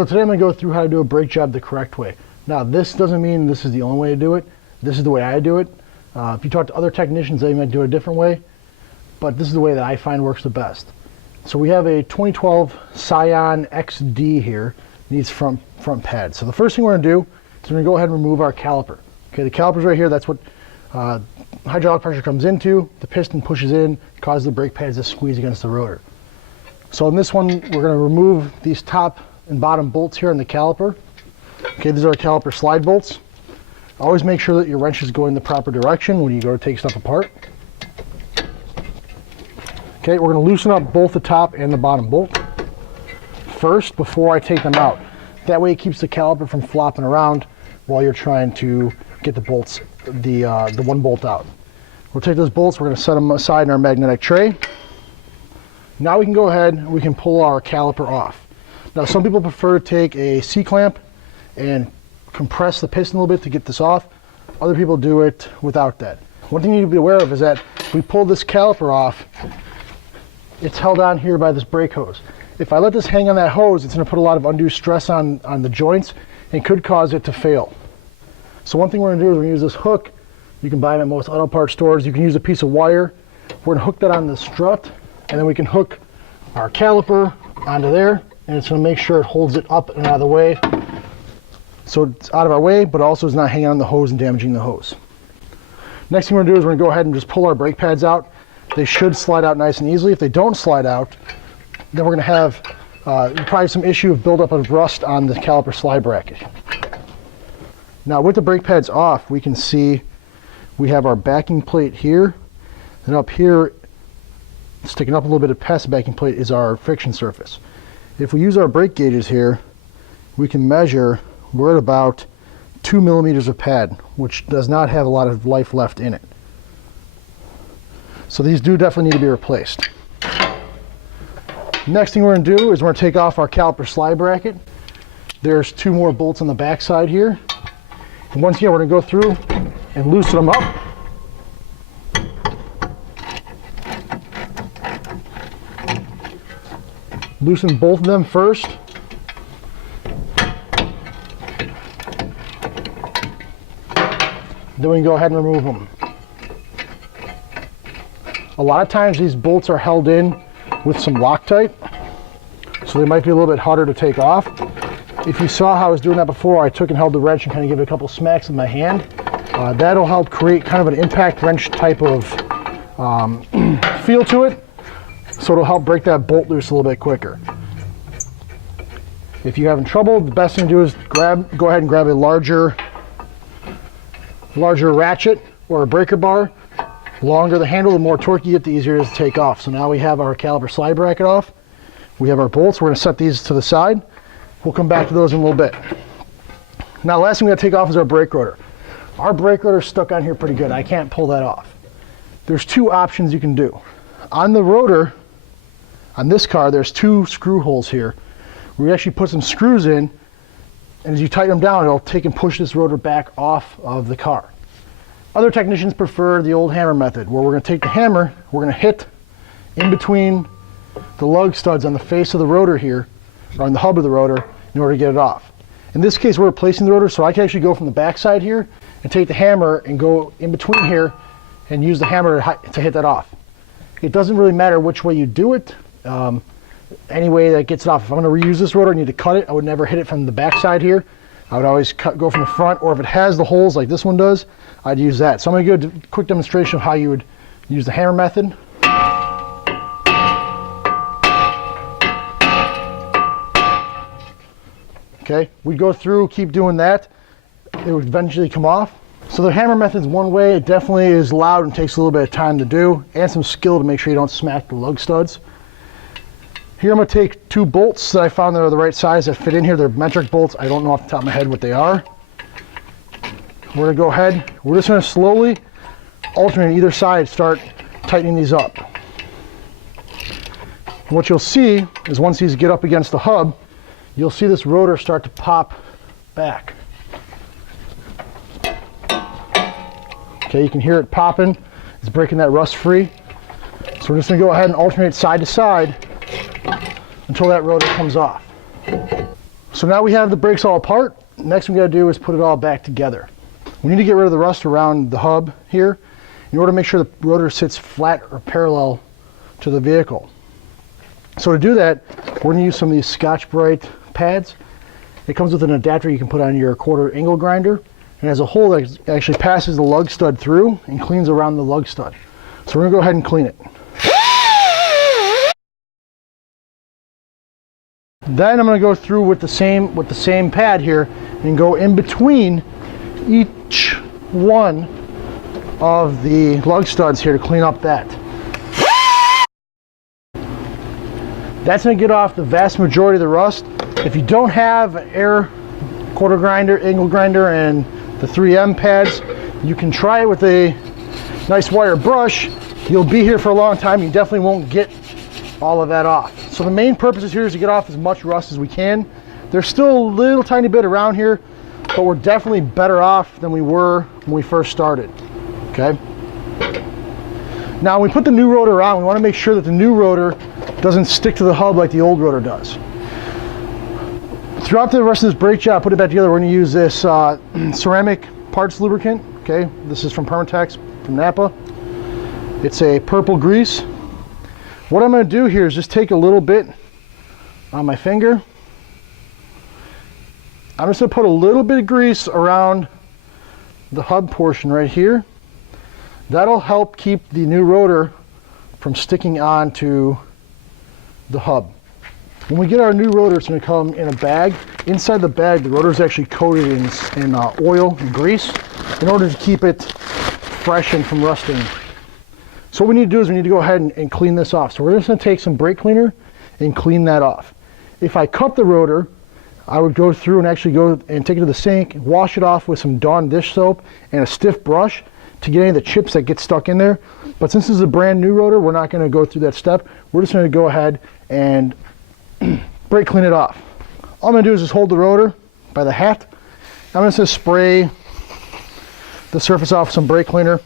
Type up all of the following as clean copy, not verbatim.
So today I'm going to go through how to do a brake job the correct way. Now this doesn't mean this is the only way to do it. This is the way I do it. If you talk to other technicians, they might do it a different way, but this is the way that I find works the best. So we have a 2012 Scion XD here, needs front pads. So the first thing we're going to do is we're going to go ahead and remove our caliper. Okay, the caliper's right here. That's what hydraulic pressure comes into. The piston pushes in, causes the brake pads to squeeze against the rotor. So in this one, we're going to remove these top and bottom bolts here on the caliper. Okay, these are our caliper slide bolts. Always make sure that your wrench is going the proper direction when you go to take stuff apart. Okay, we're going to loosen up both the top and the bottom bolt first before I take them out. That way it keeps the caliper from flopping around while you're trying to get the bolts, the one bolt out. We'll take those bolts, we're going to set them aside in our magnetic tray. Now we can go ahead and we can pull our caliper off. Now some people prefer to take a C-clamp and compress the piston a little bit to get this off. Other people do it without that. One thing you need to be aware of is that if we pull this caliper off, it's held on here by this brake hose. If I let this hang on that hose, it's going to put a lot of undue stress on the joints and could cause it to fail. So one thing we're going to do is we're going to use this hook. You can buy them at most auto parts stores. You can use a piece of wire. We're going to hook that on the strut, and then we can hook our caliper onto there, and it's going to make sure it holds it up and out of the way. So it's out of our way, but also is not hanging on the hose and damaging the hose. Next thing we're going to do is we're going to go ahead and just pull our brake pads out. They should slide out nice and easily. If they don't slide out, then we're going to have probably some issue of buildup of rust on the caliper slide bracket. Now with the brake pads off, we can see we have our backing plate here, and up here, sticking up a little bit past the backing plate, is our friction surface. If we use our brake gauges here, we can measure, we're at about 2 millimeters of pad, which does not have a lot of life left in it. So these do definitely need to be replaced. Next thing we're going to do is we're going to take off our caliper slide bracket. There's 2 more bolts on the back side here. And once again, we're going to go through and loosen them up. Loosen both of them first. Then we can go ahead and remove them. A lot of times these bolts are held in with some Loctite, so they might be a little bit harder to take off. If you saw how I was doing that before, I took and held the wrench and kind of gave it a couple smacks with my hand. That'll help create kind of an impact wrench type of feel to it, so it'll help break that bolt loose a little bit quicker. If you're having trouble, the best thing to do is go ahead and grab a larger ratchet or a breaker bar. The longer the handle, the more torque you get, the easier it is to take off. So now we have our caliper slide bracket off. We have our bolts. We're going to set these to the side. We'll come back to those in a little bit. Now the last thing we got to take off is our brake rotor. Our brake rotor is stuck on here pretty good. I can't pull that off. There's 2 options you can do. On the rotor, on this car, there's 2 screw holes here. We actually put some screws in, and as you tighten them down, it'll take and push this rotor back off of the car. Other technicians prefer the old hammer method, where we're going to take the hammer, we're going to hit in between the lug studs on the face of the rotor here, or on the hub of the rotor, in order to get it off. In this case, we're replacing the rotor, so I can actually go from the back side here and take the hammer and go in between here and use the hammer to hit that off. It doesn't really matter which way you do it. Any way that gets it off. If I'm going to reuse this rotor, I need to cut it. I would never hit it from the back side here. I would always go from the front, or if it has the holes like this one does, I'd use that. So I'm going to do a quick demonstration of how you would use the hammer method. Okay, we go through, keep doing that. It would eventually come off. So the hammer method is one way. It definitely is loud and takes a little bit of time to do, and some skill to make sure you don't smack the lug studs. Here I'm going to take 2 bolts that I found that are the right size that fit in here. They're metric bolts. I don't know off the top of my head what they are. We're going to go ahead. We're just going to slowly alternate either side, start tightening these up. And what you'll see is once these get up against the hub, you'll see this rotor start to pop back. Okay, you can hear it popping. It's breaking that rust free. So we're just going to go ahead and alternate side to side until that rotor comes off. So now we have the brakes all apart. Next thing we gotta do is put it all back together. We need to get rid of the rust around the hub here in order to make sure the rotor sits flat or parallel to the vehicle. So to do that, we're gonna use some of these Scotch-Brite pads. It comes with an adapter you can put on your quarter angle grinder, and has a hole that actually passes the lug stud through and cleans around the lug stud. So we're gonna go ahead and clean it. Then I'm going to go through with the same pad here and go in between each one of the lug studs here to clean up that. That's going to get off the vast majority of the rust. If you don't have an air quarter grinder, angle grinder, and the 3M pads, you can try it with a nice wire brush. You'll be here for a long time. You definitely won't get all of that off. So the main purpose here is to get off as much rust as we can. There's still a little tiny bit around here, but we're definitely better off than we were when we first started. Okay. Now when we put the new rotor on, we want to make sure that the new rotor doesn't stick to the hub like the old rotor does. Throughout the rest of this brake job, put it back together, we're going to use this ceramic parts lubricant. Okay, this is from Permatex from Napa. It's a purple grease. What I'm going to do here is just take a little bit on my finger. I'm just going to put a little bit of grease around the hub portion right here. That'll help keep the new rotor from sticking onto the hub. When we get our new rotor, it's going to come in a bag. Inside the bag, the rotor is actually coated in oil and grease in order to keep it fresh and from rusting. So what we need to do is we need to go ahead and clean this off. So we're just going to take some brake cleaner and clean that off. If I cut the rotor, I would go through and actually go and take it to the sink, wash it off with some Dawn dish soap and a stiff brush to get any of the chips that get stuck in there. But since this is a brand new rotor, we're not going to go through that step. We're just going to go ahead and brake clean it off. All I'm going to do is just hold the rotor by the hat. I'm just going to spray the surface off with some brake cleaner.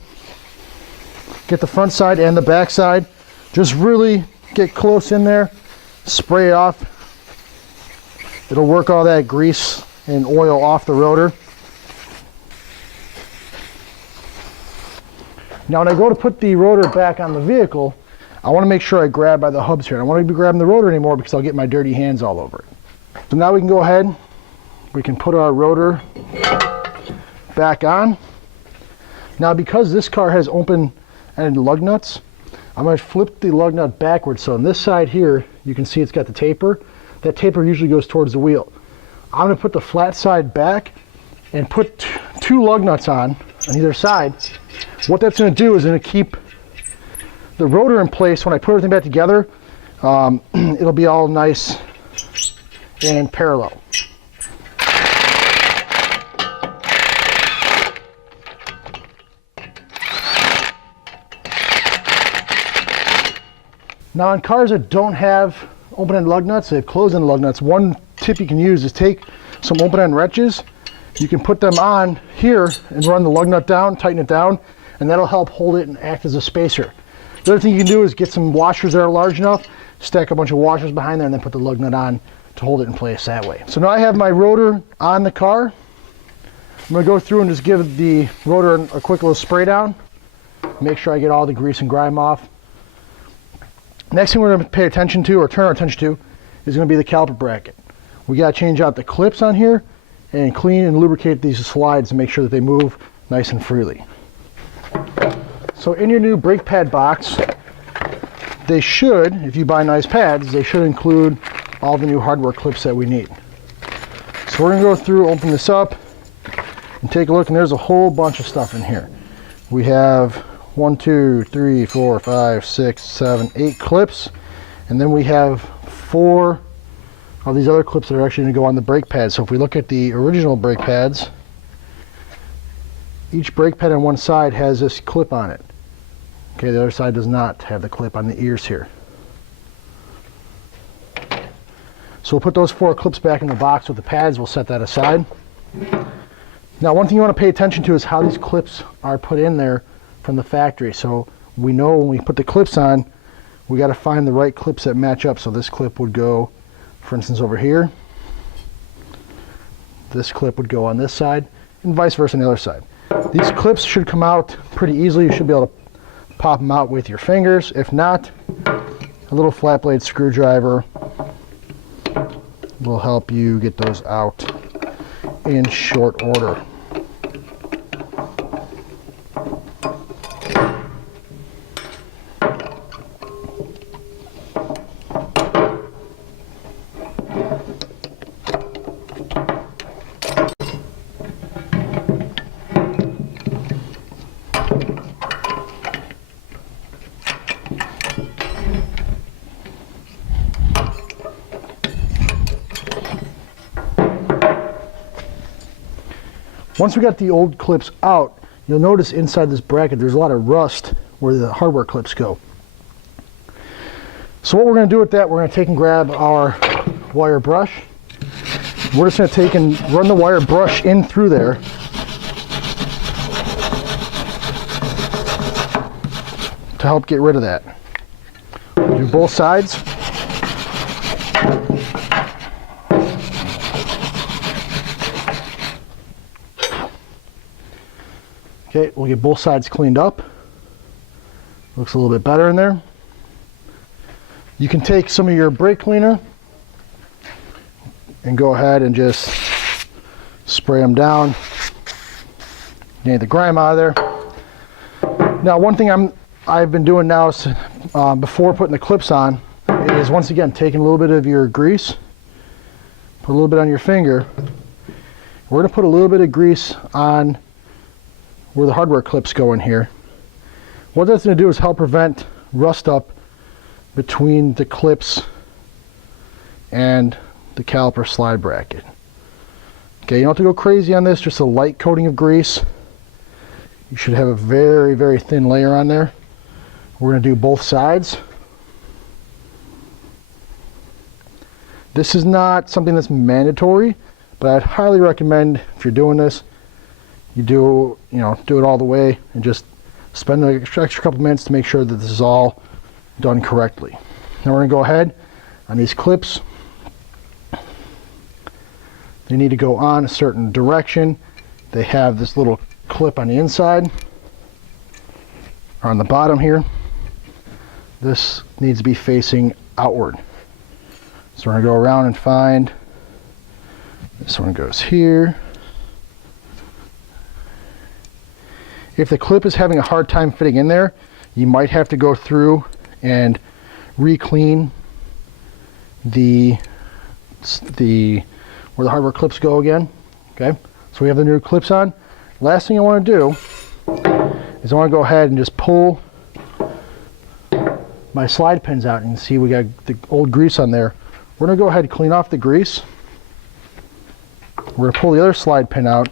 Get the front side and the back side. Just really get close in there, spray it off. It'll work all that grease and oil off the rotor. Now when I go to put the rotor back on the vehicle, I want to make sure I grab by the hubs here. I don't want to be grabbing the rotor anymore because I'll get my dirty hands all over it. So now we can go ahead, we can put our rotor back on. Now because this car has open and lug nuts, I'm going to flip the lug nut backwards. So on this side here, you can see it's got the taper. That taper usually goes towards the wheel. I'm going to put the flat side back and put two lug nuts on either side. What that's going to do is going to keep the rotor in place. When I put everything back together, it'll be all nice and parallel. Now on cars that don't have open-end lug nuts, they have closed-end lug nuts, one tip you can use is take some open-end wrenches. You can put them on here and run the lug nut down, tighten it down, and that'll help hold it and act as a spacer. The other thing you can do is get some washers that are large enough, stack a bunch of washers behind there, and then put the lug nut on to hold it in place that way. So now I have my rotor on the car. I'm going to go through and just give the rotor a quick little spray down. Make sure I get all the grease and grime off. Next thing we're going to pay attention to, or turn our attention to, is going to be the caliper bracket. We got to change out the clips on here and clean and lubricate these slides to make sure that they move nice and freely. So in your new brake pad box, they should, if you buy nice pads, they should include all the new hardware clips that we need. So we're going to go through, open this up, and take a look, and there's a whole bunch of stuff in here. We have 1, 2, 3, 4, 5, 6, 7, 8 clips, and then we have 4 of these other clips that are actually going to go on the brake pads. So if we look at the original brake pads, each brake pad on one side has this clip on it. Okay, the other side does not have the clip on the ears here. So we'll put those 4 clips back in the box with the pads. We'll set that aside. Now one thing you want to pay attention to is how these clips are put in there from the factory. So we know when we put the clips on, we got to find the right clips that match up. So this clip would go, for instance, over here. this clip would go on this side, and vice versa on the other side. These clips should come out pretty easily. You should be able to pop them out with your fingers. If not, a little flat blade screwdriver will help you get those out in short order. Once we got the old clips out, you'll notice inside this bracket there's a lot of rust where the hardware clips go. So what we're going to do with that, we're going to take and grab our wire brush. We're just going to take and run the wire brush in through there. To help get rid of that. We'll do both sides. Okay, we'll get both sides cleaned up. Looks a little bit better in there. You can take some of your brake cleaner and go ahead and just spray them down. Get the grime out of there. Now, one thing I've been doing now is, before putting the clips on, is once again taking a little bit of your grease, put a little bit on your finger. We're going to put a little bit of grease on where the hardware clips go in here. What that's going to do is help prevent rust up between the clips and the caliper slide bracket. Okay, you don't have to go crazy on this, just a light coating of grease. You should have a very, very thin layer on there. We're going to do both sides. This is not something that's mandatory, but I'd highly recommend, if you're doing this, you do it all the way and just spend an extra couple minutes to make sure that this is all done correctly. Now we're going to go ahead on these clips. They need to go on a certain direction. They have this little clip on the inside or on the bottom here. This needs to be facing outward. So we're going to go around and find this one goes here. If the clip is having a hard time fitting in there, you might have to go through and re-clean the where the hardware clips go again. Okay, so we have the new clips on. Last thing I want to do is I want to go ahead and just pull my slide pins out, and you can see we got the old grease on there. We're going to go ahead and clean off the grease. We're going to pull the other slide pin out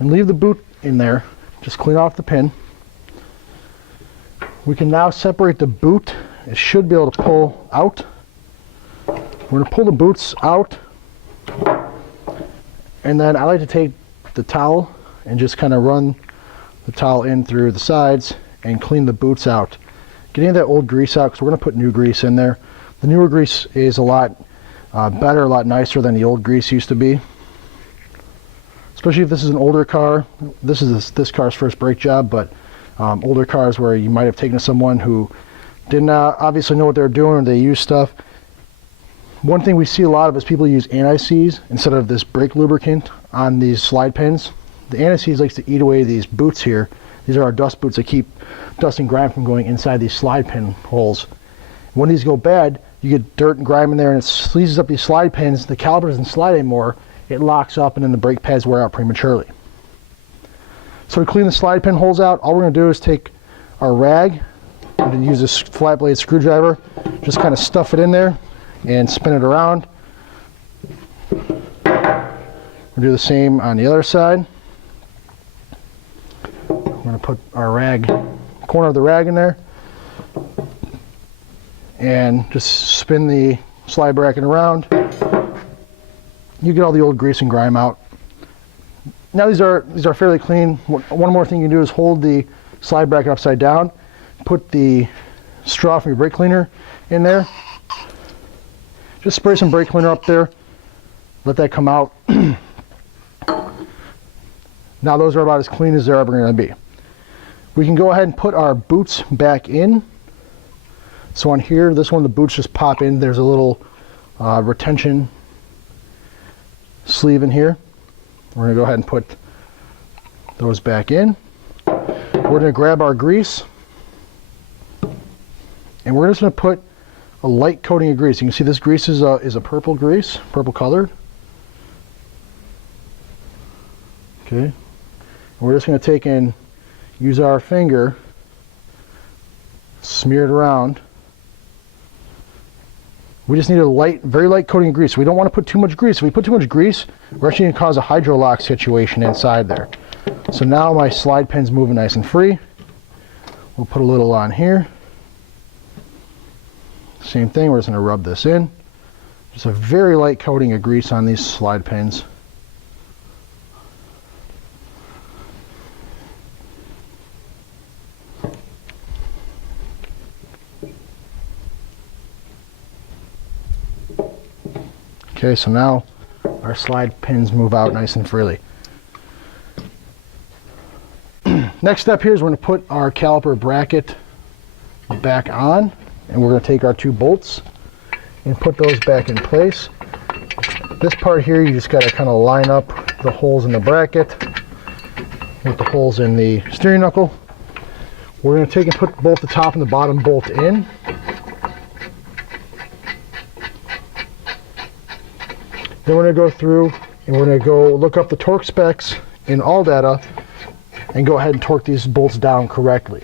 and leave the boot in there. Just clean off the pin. We can now separate the boot. It should be able to pull out. We're going to pull the boots out, and then I like to take the towel and just kind of run the towel in through the sides and clean the boots out. Getting that old grease out, because we're going to put new grease in there. The newer grease is a lot better, a lot nicer than the old grease used to be. Especially if this is an older car. This is this car's first brake job, but older cars where you might have taken to someone who didn't obviously know what they're doing, or they use stuff. One thing we see a lot of is people use anti-seize instead of this brake lubricant on these slide pins. The anti-seize likes to eat away these boots here. These are our dust boots that keep dust and grime from going inside these slide pin holes. When these go bad, you get dirt and grime in there, and it seizes up these slide pins. The caliper doesn't slide anymore. It locks up, and then the brake pads wear out prematurely. So to clean the slide pin holes out, all we're going to do is take our rag and use this flat blade screwdriver, just kind of stuff it in there and spin it around. We'll do the same on the other side. We're going to put our rag, corner of the rag in there, and just spin the slide bracket around. You get all the old grease and grime out. Now these are fairly clean. One more thing you can do is hold the slide bracket upside down, put the straw from your brake cleaner in there. Just spray some brake cleaner up there, let that come out. Now those are about as clean as they're ever going to be. We can go ahead and put our boots back in. So on here, this one, the boots just pop in. There's a little retention sleeve in here. We're going to go ahead and put those back in. We're going to grab our grease, and we're just going to put a light coating of grease. You can see this grease is a purple grease, purple colored. Okay. And we're just going to take and use our finger, smear it around. We just need a light, very light coating of grease. We don't want to put too much grease. If we put too much grease, we're actually going to cause a hydrolock situation inside there. So now my slide pen's moving nice and free. We'll put a little on here. Same thing, we're just going to rub this in. Just a very light coating of grease on these slide pens. Okay, so now our slide pins move out nice and freely. Next step here is we're going to put our caliper bracket back on, and we're going to take our 2 bolts and put those back in place. This part here, you just got to kind of line up the holes in the bracket with the holes in the steering knuckle. We're going to take and put both the top and the bottom bolt in. Then we're going to go through and we're going to go look up the torque specs in ALLDATA and go ahead and torque these bolts down correctly.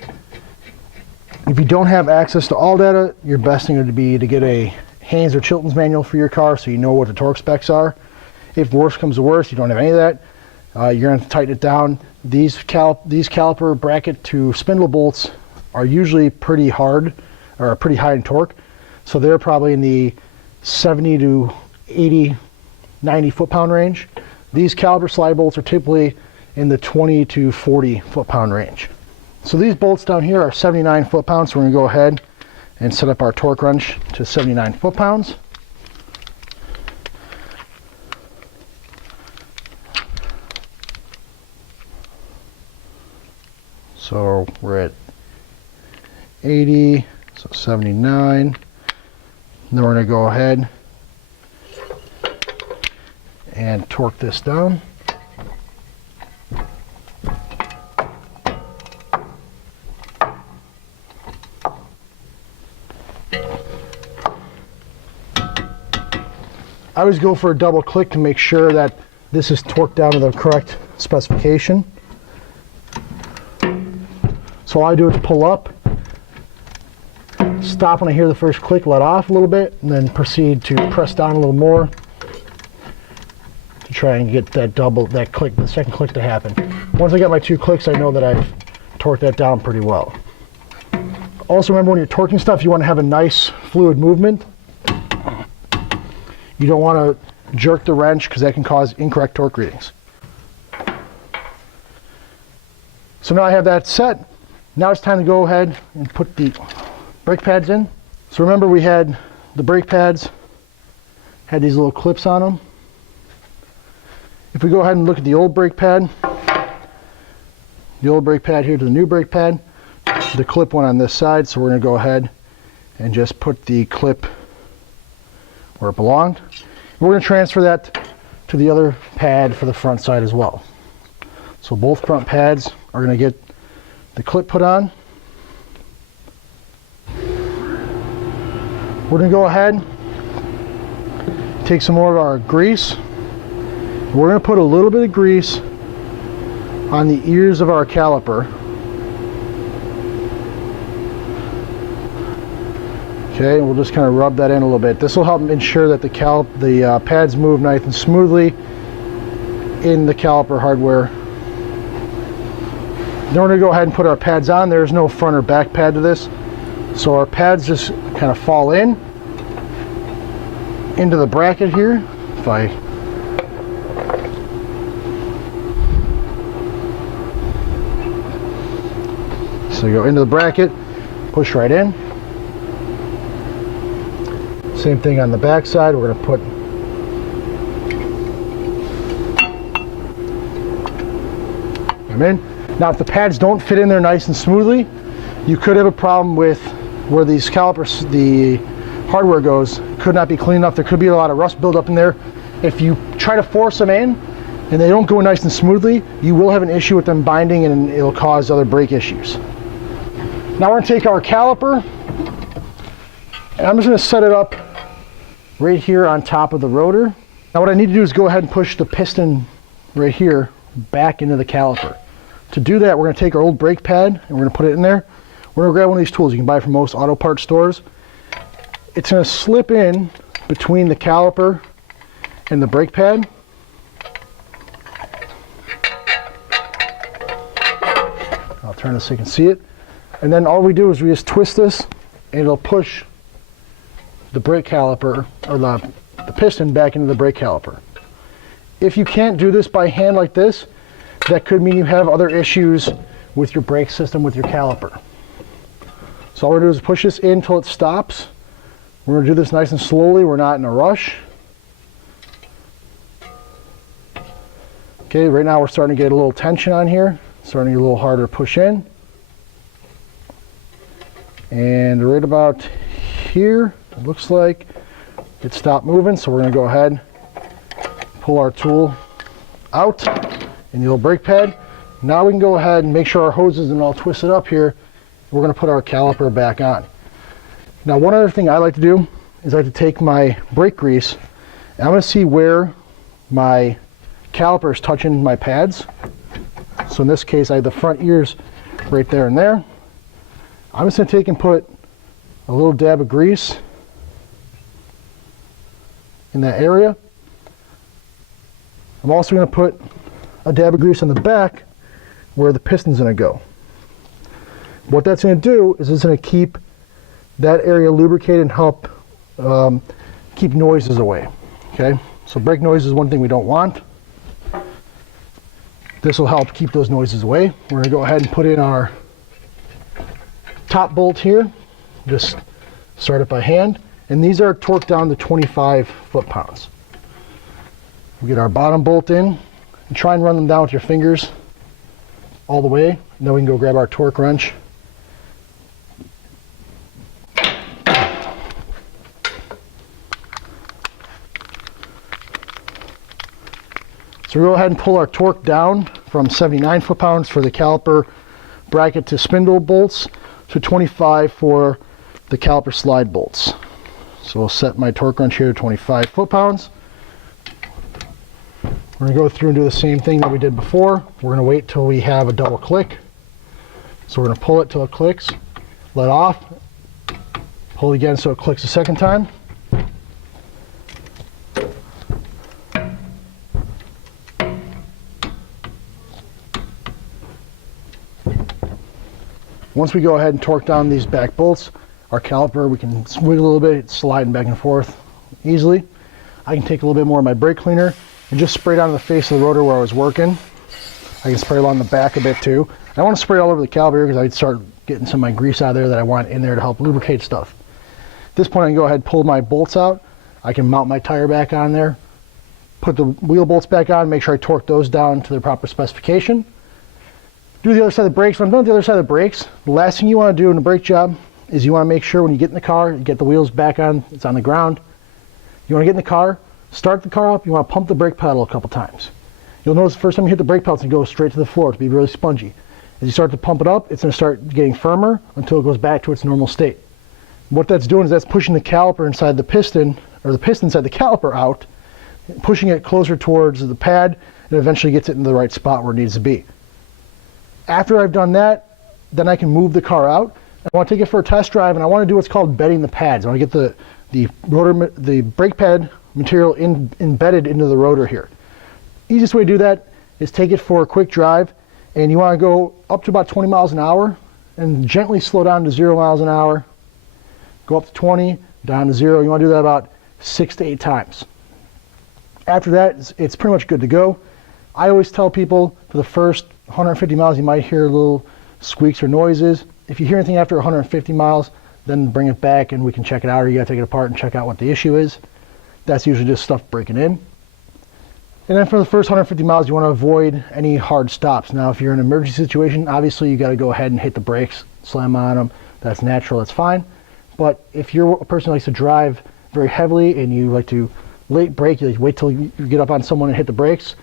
If you don't have access to ALLDATA, your best thing would be to get a Haynes or Chilton's manual for your car so you know what the torque specs are. If worse comes to worse, you don't have any of that, you're going to tighten it down. These caliper bracket to spindle bolts are usually pretty hard or pretty high in torque, so they're probably in the 70 to 80, 90 foot-pound range. These caliper slide bolts are typically in the 20 to 40 foot-pound range. So these bolts down here are 79 foot-pounds, so we're going to go ahead and set up our torque wrench to 79 foot-pounds. So we're at 80, so 79. Then we're going to go ahead and torque this down. I always go for a double click to make sure that this is torqued down to the correct specification. So all I do is pull up, stop when I hear the first click, let off a little bit, and then proceed to press down a little more to try and get that click, the second click to happen. Once I get my 2 clicks, I know that I've torqued that down pretty well. Also remember, when you're torquing stuff, you want to have a nice fluid movement. You don't want to jerk the wrench because that can cause incorrect torque readings. So now I have that set. Now it's time to go ahead and put the brake pads in. So remember, we had the brake pads, had these little clips on them. If we go ahead and look at the old brake pad, the old brake pad here to the new brake pad, the clip went on this side, so we're going to go ahead and just put the clip where it belonged. We're going to transfer that to the other pad for the front side as well. So both front pads are going to get the clip put on. We're going to go ahead, take some more of our grease. We're going to put a little bit of grease on the ears of our caliper. Okay, and we'll just kind of rub that in a little bit. This will help ensure that the pads move nice and smoothly in the caliper hardware. Then we're going to go ahead and put our pads on. There's no front or back pad to this, so our pads just kind of fall into the bracket here. So you go into the bracket, push right in. Same thing on the back side. We're going to put them in. Now if the pads don't fit in there nice and smoothly, you could have a problem with where these calipers, the hardware goes, could not be clean enough. There could be a lot of rust buildup in there. If you try to force them in and they don't go nice and smoothly, you will have an issue with them binding and it'll cause other brake issues. Now we're going to take our caliper and I'm just going to set it up right here on top of the rotor. Now what I need to do is go ahead and push the piston right here back into the caliper. To do that, we're going to take our old brake pad and we're going to put it in there. We're going to grab one of these tools you can buy from most auto parts stores. It's going to slip in between the caliper and the brake pad. I'll turn this so you can see it. And then all we do is we just twist this and it'll push the brake caliper, or the piston back into the brake caliper. If you can't do this by hand like this, that could mean you have other issues with your brake system with your caliper. So all we're going to do is push this in until it stops. We're going to do this nice and slowly. We're not in a rush. Okay, right now we're starting to get a little tension on here. It's starting to get a little harder to push in. And right about here, it looks like it stopped moving. So we're going to go ahead, pull our tool out in the old brake pad. Now we can go ahead and make sure our hose isn't all twisted up here. We're going to put our caliper back on. Now one other thing I like to do is I like to take my brake grease and I'm going to see where my caliper is touching my pads. So in this case I have the front ears right there and there. I'm just going to take and put a little dab of grease in that area. I'm also going to put a dab of grease on the back where the piston's going to go. What that's going to do is it's going to keep that area lubricated and help keep noises away. Okay, so brake noise is one thing we don't want. This will help keep those noises away. We're going to go ahead and put in our top bolt here. Just start it by hand, and these are torqued down to 25 foot-pounds. We get our bottom bolt in and try and run them down with your fingers all the way, and then we can go grab our torque wrench. So we go ahead and pull our torque down from 79 foot-pounds for the caliper bracket to spindle bolts to 25 for the caliper slide bolts. So we'll set my torque wrench here to 25 foot-pounds. We're going to go through and do the same thing that we did before. We're going to wait till we have a double click. So we're going to pull it till it clicks, let off, pull again so it clicks a second time. Once we go ahead and torque down these back bolts, our caliper, we can swing a little bit, it's sliding back and forth easily. I can take a little bit more of my brake cleaner and just spray it on the face of the rotor where I was working. I can spray along the back a bit too. I want to spray all over the caliper because I'd start getting some of my grease out of there that I want in there to help lubricate stuff. At this point I can go ahead and pull my bolts out. I can mount my tire back on there, put the wheel bolts back on, make sure I torque those down to their proper specification. Do the other side of the brakes. When I'm done with the other side of the brakes, the last thing you want to do in a brake job is you want to make sure when you get in the car, you get the wheels back on, it's on the ground. You want to get in the car, start the car up, you want to pump the brake pedal a couple times. You'll notice the first time you hit the brake pedal, it's going to go straight to the floor. It's going to be really spongy. As you start to pump it up, it's going to start getting firmer until it goes back to its normal state. What that's doing is that's pushing the caliper inside the piston, or the piston inside the caliper out, pushing it closer towards the pad, and eventually gets it in the right spot where it needs to be. After I've done that, then I can move the car out. I want to take it for a test drive, and I want to do what's called bedding the pads. I want to get the brake pad material embedded into the rotor here. Easiest way to do that is take it for a quick drive, and you want to go up to about 20 miles an hour and gently slow down to 0 miles an hour. Go up to 20, down to 0. You want to do that about 6 to 8 times. After that, it's pretty much good to go. I always tell people for the first 150 miles you might hear little squeaks or noises. If you hear anything after 150 miles, then bring it back and we can check it out, or you gotta take it apart and check out what the issue is. That's usually just stuff breaking in. And then for the first 150 miles, you want to avoid any hard stops. Now, if you're in an emergency situation, obviously you got to go ahead and hit the brakes, slam on them. That's natural, that's fine. But if you're a person who likes to drive very heavily and you like to late brake, you like to wait till you get up on someone and hit the brakes,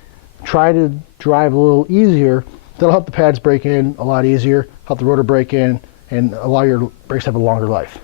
try to drive a little easier. That'll help the pads break in a lot easier, help the rotor break in, and allow your brakes to have a longer life.